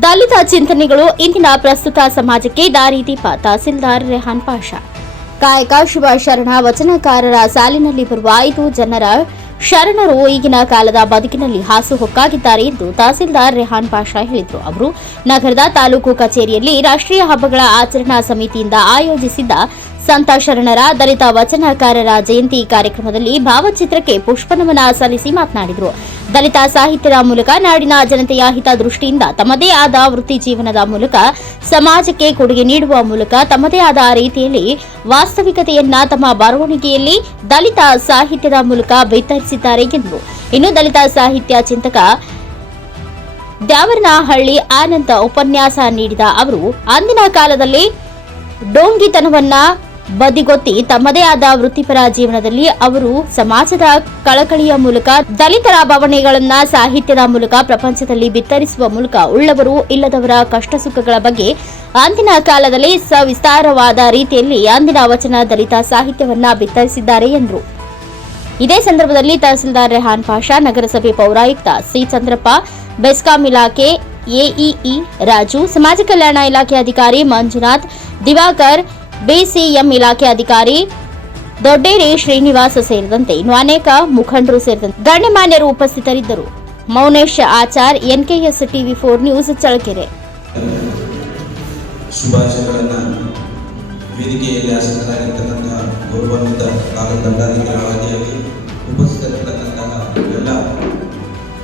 ದಲಿತ ಚಿಂತನೆಗಳು ಇಂದಿನ ಪ್ರಸ್ತುತ ಸಮಾಜಕ್ಕೆ ದಾರಿದೀಪ ತಹಸೀಲ್ದಾರ್ ರೆಹಾನ್ ಪಾಷಾ. ಕಾಯಕ ಶಿವ ಶರಣ ವಚನಕಾರರ ಸಾಲಿನಲ್ಲಿ ಬರುವ ಐದು ಜನರ ಶರಣರು ಈಗಿನ ಕಾಲದ ಬದುಕಿನಲ್ಲಿ ಹಾಸುಹೊಕ್ಕಾಗಿದ್ದಾರೆ ಎಂದು ತಹಸೀಲ್ದಾರ್ ರೆಹಾನ್ ಪಾಷಾ ಹೇಳಿದರು. ಅವರು ನಗರದ ತಾಲೂಕು ಕಚೇರಿಯಲ್ಲಿ ರಾಷ್ಟ್ರೀಯ ಹಬ್ಬಗಳ ಆಚರಣಾ ಸಮಿತಿಯಿಂದ ಆಯೋಜಿಸಿದ್ದ ಸಂತ ಶರಣರ ದಲಿತ ವಚನಕಾರರ ಜಯಂತಿ ಕಾರ್ಯಕ್ರಮದಲ್ಲಿ ಭಾವಚಿತ್ರಕ್ಕೆ ಪುಷ್ಪನಮನ ಸಲ್ಲಿಸಿ ಮಾತನಾಡಿದರು. ದಲಿತ ಸಾಹಿತ್ಯದ ಮೂಲಕ ನಾಡಿನ ಜನತೆಯ ಹಿತದೃಷ್ಟಿಯಿಂದ ತಮ್ಮದೇ ಆದ ವೃತ್ತಿ ಜೀವನದ ಮೂಲಕ ಸಮಾಜಕ್ಕೆ ಕೊಡುಗೆ ನೀಡುವ ಮೂಲಕ ತಮ್ಮದೇ ಆದ ರೀತಿಯಲ್ಲಿ ವಾಸ್ತವಿಕತೆಯನ್ನ ತಮ್ಮ ಬರವಣಿಗೆಯಲ್ಲಿ ದಲಿತ ಸಾಹಿತ್ಯದ ಮೂಲಕ ಬಿತ್ತರಿಸಿದ್ದಾರೆ ಎಂದರು. ಇನ್ನು ದಲಿತ ಸಾಹಿತ್ಯ ಚಿಂತಕ ದ್ಯಾವರನಹಳ್ಳಿ ಆನಂದ ಉಪನ್ಯಾಸ ನೀಡಿದ ಅವರು, ಅಂದಿನ ಕಾಲದಲ್ಲಿ ಡೋಂಗಿತನವನ್ನ ಬದಿಗೊತ್ತಿ ತಮ್ಮದೇ ಆದ ವೃತ್ತಿಪರ ಜೀವನದಲ್ಲಿ ಅವರು ಸಮಾಜದ ಕಳಕಳಿಯ ಮೂಲಕ, ದಲಿತರ ಭಾವನೆಗಳನ್ನ ಸಾಹಿತ್ಯದ ಮೂಲಕ, ಪ್ರಪಂಚದಲ್ಲಿ ಬಿತ್ತರಿಸುವ ಮೂಲಕ ಉಳ್ಳವರು ಇಲ್ಲದವರ ಕಷ್ಟ ಸುಖಗಳ ಬಗ್ಗೆ ಅಂದಿನ ಕಾಲದಲ್ಲಿ ಸವಿಸ್ತಾರವಾದ ರೀತಿಯಲ್ಲಿ ಅಂದಿನ ವಚನ ದಲಿತ ಸಾಹಿತ್ಯವನ್ನ ಬಿತ್ತರಿಸಿದ್ದಾರೆ ಎಂದರು. ಇದೇ ಸಂದರ್ಭದಲ್ಲಿ ತಹಸೀಲ್ದಾರ್ ರೆಹಾನ್ ಪಾಷಾ, ನಗರಸಭೆ ಪೌರಾಯುಕ್ತ ಸಿ. ಚಂದ್ರಪ್ಪ, ಬೆಸ್ಕಾಂ ಇಲಾಖೆ ಎಇಇ ರಾಜು, ಸಮಾಜ ಕಲ್ಯಾಣ ಇಲಾಖೆ ಅಧಿಕಾರಿ ಮಂಜುನಾಥ್, ದಿವಾಕರ್ ಬಿಸಿಎಂ ಇಲಾಖೆ ಅಧಿಕಾರಿ ದೊಡ್ಡೇರಿ ಶ್ರೀನಿವಾಸ ಸೇರಿದಂತೆ ಇನ್ನು ಅನೇಕ ಮುಖಂಡರು ಸೇರಿದಂತೆ ಗಣ್ಯಮಾನ್ಯರು ಉಪಸ್ಥಿತರಿದ್ದರು. Mounesh Achar, N K S TV four news Challakere. ಶುಭಾಶಯಗಳನ್ನು ವೇದಿಕೆಯಲ್ಲಿ ಆಸಕ್ತರಾಗಿರ್ತಕ್ಕಂತಹ ಗೌರವಾನ್ವಿತ ಹಾಗೂ ದಂಡಾಧಿಕಾರಿಗಳಾಗಿ ಉಪಸ್ಥಿತರಿರತಕ್ಕಂತಹ ಎಲ್ಲ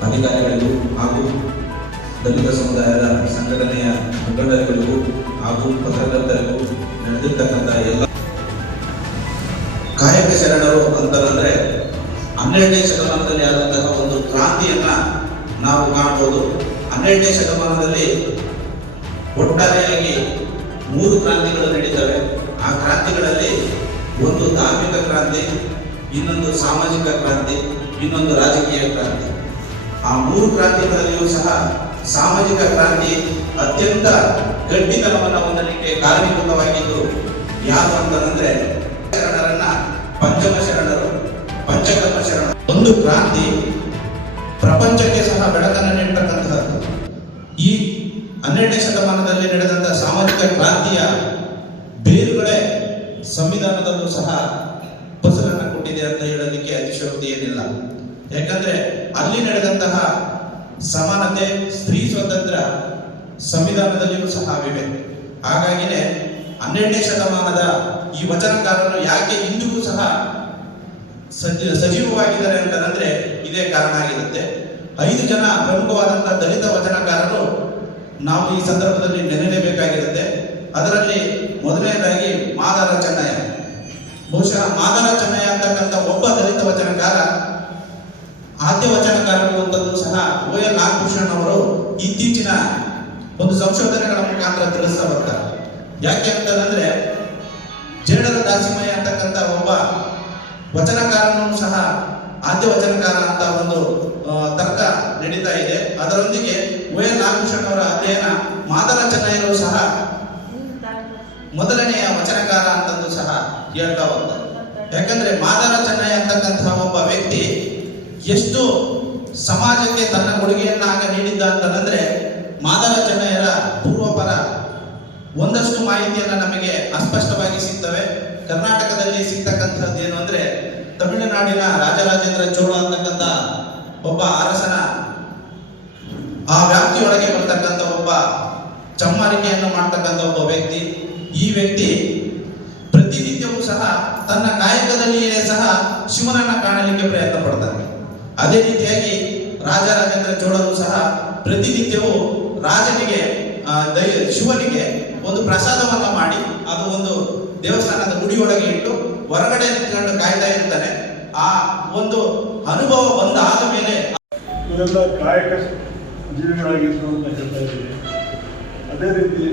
ಅಧಿಕಾರಿಗಳಿಗೂ ಹಾಗೂ ದಲಿತ ಸಮುದಾಯದ ಸಂಘಟನೆಯ ಮುಖಂಡರುಗಳಿಗೂ ಹಾಗೂ ಪತ್ರಕರ್ತರಿಗೂ ನಡೆದಿರ್ತಕ್ಕಂತಹ ಎಲ್ಲ ಕಾಯಕ ಶರಣರು ಅಂತಂದ್ರೆ ಹನ್ನೆರಡನೇ ಶತಮಾನದಲ್ಲಿ ಆದಂತಹ ಒಂದು ಕ್ರಾಂತಿಯನ್ನ ನಾವು ಕಾಣಬಹುದು ಹನ್ನೆರಡನೇ ಶತಮಾನದಲ್ಲಿ ಒಟ್ಟಾರೆಯಾಗಿ ಮೂರು ಕ್ರಾಂತಿಗಳು ನಡೀತವೆ. ಆ ಕ್ರಾಂತಿಗಳಲ್ಲಿ ಒಂದು ಧಾರ್ಮಿಕ ಕ್ರಾಂತಿ, ಇನ್ನೊಂದು ಸಾಮಾಜಿಕ ಕ್ರಾಂತಿ, ಇನ್ನೊಂದು ರಾಜಕೀಯ ಕ್ರಾಂತಿ. ಆ ಮೂರು ಕ್ರಾಂತಿಗಳಲ್ಲಿಯೂ ಸಹ ಸಾಮಾಜಿಕ ಕ್ರಾಂತಿ ಅತ್ಯಂತ ಗಟ್ಟಿತನವನ್ನು ಹೊಂದಲಿಕ್ಕೆ ಕಾರಣೀಭೂತವಾಗಿದ್ದು ಯಾರು ಅಂತಂದ್ರೆ ಶರಣರನ್ನ ಪಂಚಮ ಶರಣರು, ಪಂಚಕರ್ಮ ಶರಣರು. ಒಂದು ಕ್ರಾಂತಿ ಪ್ರಪಂಚಕ್ಕೆ ಸಹ ಬೆಳಕನ್ನು ನೀಡತಕ್ಕಂತಹದ್ದು. ಈ ಹನ್ನೆರಡನೇ ಶತಮಾನದಲ್ಲಿ ನಡೆದಂತಹ ಸಾಮಾಜಿಕ ಕ್ರಾಂತಿಯ ಬೇರುಗಳೇ ಸಂವಿಧಾನದಲ್ಲೂ ಸಹ ಫಸಲನ್ನು ಕೊಟ್ಟಿದೆ ಅಂತ ಹೇಳೋದಕ್ಕೆ ಅತಿಶಯೋಕ್ತಿ ಏನಿಲ್ಲ. ಯಾಕಂದ್ರೆ ಅಲ್ಲಿ ನಡೆದಂತಹ ಸಮಾನತೆ, ಸ್ತ್ರೀ ಸ್ವಾತಂತ್ರ್ಯ ಸಂವಿಧಾನದಲ್ಲಿಯೂ ಸಹ ಅವಿವೆ. ಹಾಗಾಗಿನೇ ಹನ್ನೆರಡನೇ ಶತಮಾನದ ಈ ವಚನಕಾರರು ಯಾಕೆ ಇಂದಿಗೂ ಸಹ ಸಜಿ- ಸಜೀವವಾಗಿದ್ದಾರೆ ಅಂತಂದ್ರೆ ಇದೇ ಕಾರಣ ಆಗಿರುತ್ತೆ. ಐದು ಜನ ಪ್ರಮುಖವಾದಂತಹ ದಲಿತ ವಚನಕಾರರು ನಾವು ಈ ಸಂದರ್ಭದಲ್ಲಿ ನೆನೆಯಲೇಬೇಕಾಗಿರುತ್ತೆ. ಅದರಲ್ಲಿ ಮೊದಲನೇದಾಗಿ ಮಾದಾರ ಚೆನ್ನಯ್ಯ. ಬಹುಶಃ ಮಾದಾರ ಚೆನ್ನಯ್ಯ ಅಂತಕ್ಕಂಥ ಒಬ್ಬ ದಲಿತ ವಚನಕಾರ ಆದ್ಯ ವಚನಕಾರರು ಅಂತಂದು ಸಹ ಓ ಎಲ್ ನಾಗಭೂಷಣ್ ಅವರು ಇತ್ತೀಚಿನ ಒಂದು ಸಂಶೋಧನೆಗಳ ಮುಖಾಂತರ ತಿಳಿಸ್ತಾ ಬರ್ತಾರೆ ಯಾಕೆ ಅಂತಂದ್ರೆ, ಜೇಡರ ದಾಸಿಮಯ ಅಂತಕ್ಕಂಥ ಒಬ್ಬ ವಚನಕಾರನು ಸಹ ಆದ್ಯ ವಚನಕಾರ ಅಂತ ಒಂದು ತರ್ಕ ನಡೀತಾ ಇದೆ. ಅದರೊಂದಿಗೆ ಎಲ್ ನಾಗಭೂಷಣ್ ಅವರ ಅಧ್ಯಯನ ಮಾದರ ಚೆನ್ನಯರು ಸಹ ಮೊದಲನೆಯ ವಚನಕಾರ ಅಂತಂದು ಸಹ ಹೇಳ್ತಾ ಹೋಗ್ತಾರೆ ಯಾಕಂದ್ರೆ ಮಾದರ ಚೆನ್ನಯ್ಯ ಅಂತಕ್ಕಂತಹ ಒಬ್ಬ ವ್ಯಕ್ತಿ ಎಷ್ಟು ಸಮಾಜಕ್ಕೆ ತನ್ನ ಕೊಡುಗೆಯನ್ನಾಗ ನೀಡಿದ್ದ ಅಂತಂದ್ರೆ ಒಂದಷ್ಟು ಮಾಹಿತಿಯನ್ನ ನಮಗೆ ಅಸ್ಪಷ್ಟವಾಗಿ ಸಿಗ್ತವೆ. ಕರ್ನಾಟಕದಲ್ಲಿ ಸಿಗ್ತಕ್ಕಂಥದ್ದು ಏನು ಅಂದ್ರೆ ತಮಿಳುನಾಡಿನ ರಾಜರಾಜೇಂದ್ರ ಚೋಳ ಅಂತಕ್ಕಂಥ ಒಬ್ಬ ಅರಸನ ಆ ವ್ಯಾಪ್ತಿಯೊಳಗೆ ಬರ್ತಕ್ಕಂಥ ಒಬ್ಬ ಚಮ್ಮಾರಿಕೆಯನ್ನು ಮಾಡ್ತಕ್ಕಂಥ ಒಬ್ಬ ವ್ಯಕ್ತಿ. ಈ ವ್ಯಕ್ತಿ ಪ್ರತಿನಿತ್ಯವೂ ಸಹ ತನ್ನ ಕಾಯಕದಲ್ಲಿಯೇ ಸಹ ಶಿವನನ್ನ ಕಾಣಲಿಕ್ಕೆ ಪ್ರಯತ್ನ ಪಡ್ತಾನೆ. ಅದೇ ರೀತಿಯಾಗಿ ರಾಜರಾಜೇಂದ್ರ ಚೋಳರು ಸಹ ಪ್ರತಿನಿತ್ಯವೂ ರಾಜನಿಗೆ ಶಿವನಿಗೆ ಒಂದು ಪ್ರಸಾದವನ್ನ ಮಾಡಿ ಅದು ಒಂದು ದೇವಸ್ಥಾನದ ಗುಡಿಯೊಳಗೆ ಇಟ್ಟು ಹೊರಗಡೆ ನಿಂತ್ಕೊಂಡು ಕಾಯ್ತಾ ಇರ್ತಾನೆ. ಆ ಒಂದು ಅನುಭವ ಬಂದಾದ ಮೇಲೆ ಕಾಯಕ ಅದೇ ರೀತಿ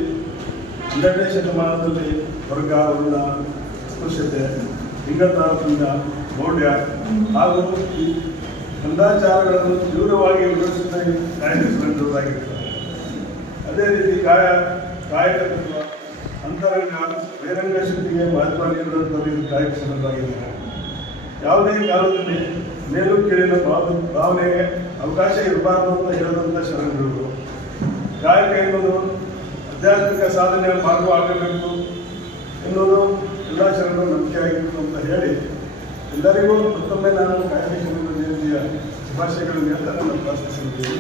ಹನ್ನೆರಡನೇ ಶತಮಾನದಲ್ಲಿ ವರ್ಗ, ವರ್ಣ ಸ್ಪೃಶ್ಯತೆ ಲಿಂಗ ತಾರತಮ್ಯ ಮೌಢ್ಯ ಹಾಗೂ ಈ ಕಂದಾಚಾರಗಳನ್ನು ತೀವ್ರವಾಗಿ ವಿರೋಧಿಸಿದ ಶ್ರೇಣಿಗಳಾಗಿರ್ತಾರೆ ಅದೇ ರೀತಿ ಕಾಯ ಕಾಯಕ ತತ್ವ ಅಂತರಂಗ ಬಹಿರಂಗ ಶಕ್ತಿಗೆ ಮಹತ್ವ ನೀಡುವಂಥದ್ದು ಇದು ಕಾಯಕ ಶ್ರೇಣಿಗಳಾಗಿದ್ದಾರೆ ಯಾವುದೇ ಕಾಲದಲ್ಲಿ ಮೇಲು ಕೇಳಿನ ಭಾವ ಭಾವನೆಗೆ ಅವಕಾಶ ಇರಬಾರದು ಅಂತ ಹೇಳಿದಂಥ ಶರಣಗಳು ಕಾಯಕ ಎನ್ನುವುದು ಆಧ್ಯಾತ್ಮಿಕ ಸಾಧನೆಯ ಮಾರ್ಗ ಆಗಬೇಕು ಎನ್ನುವುದು ಎಲ್ಲ ಶರಣರು ನಂಬಿಕೆ ಅಂತ ಹೇಳಿ ಎಲ್ಲರಿಗೂ ಮತ್ತೊಮ್ಮೆ ನಾನು ಕಾಯಕ ಶರಣರ ಜಯಂತಿಯ ಶುಭಾಶಯಗಳನ್ನು ಹೇಳ್ತಾರೆ ನಾನು ಪ್ರಾರ್ಥಿಸಿದ್ದೇನೆ